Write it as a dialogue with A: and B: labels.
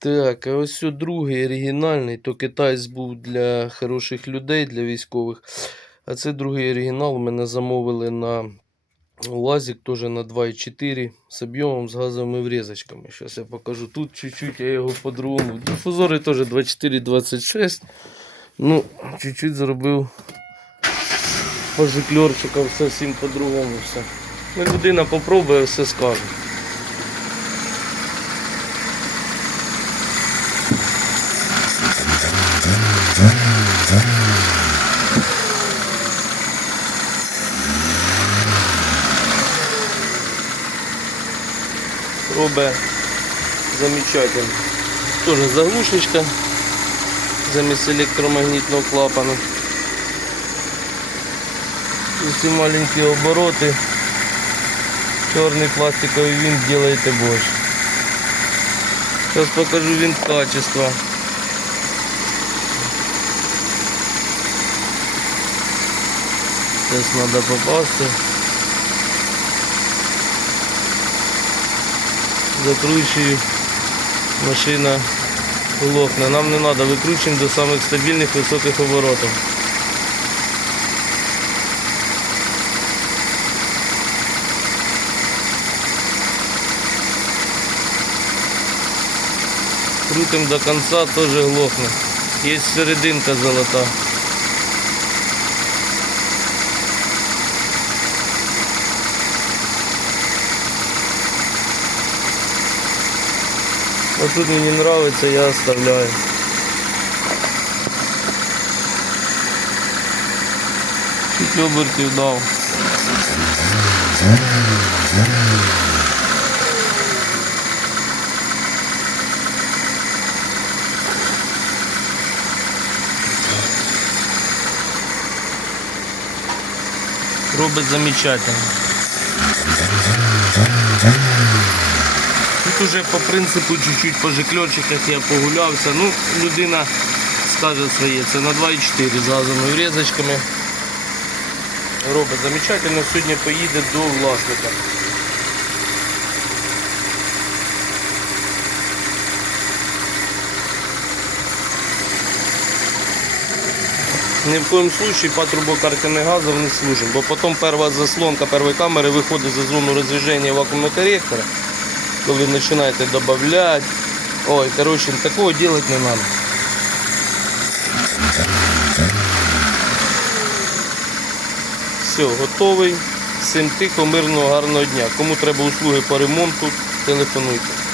A: Так, а ось о другий оригінальний, то китайсь був для хороших людей, для військових. А це другий оригінал. Мене замовили на УАЗик теж на 2,4 з об'ємом з газовими врізочками. Зараз я покажу. Тут чуть-чуть я його по-другому. Дифузори теж 24-26. Ну, чуть-чуть зробив по жикльорчикам зовсім по-другому все. Ну, людина попробує, все скаже. Робить замечательно. Тоже заглушечка замість електромагнітного клапану. Ці маленькі обороти. Чорний пластиковий винт делаете больше. Сейчас покажу винт качества. Сейчас надо попасться. Закручую. Машина лопне. Нам не треба, викручуємо до самих стабільних високих оборотів. Крутим до конца, тоже глохне. Є серединка золота. Вот тут мне не нравится, я оставляю. Чуть обертів дав. Робить замечательно. Тут уже по принципу чуть-чуть по жикльорчиках я погулявся. Ну, людина скаже своє, це на 2,4 з газовими врізочками. Робить замечательно, сьогодні поїде до власника. Ни в коем случае патрубокарканих газов не служим, бо потім перша заслонка першої камери виходить за зону розріження вакуумного корректора, коли починаєте додавати. Ой, коротше, такого делать не надо. Все, готовий. Всім тихо, мирного, гарного дня. Кому треба услуги по ремонту, телефонуйте.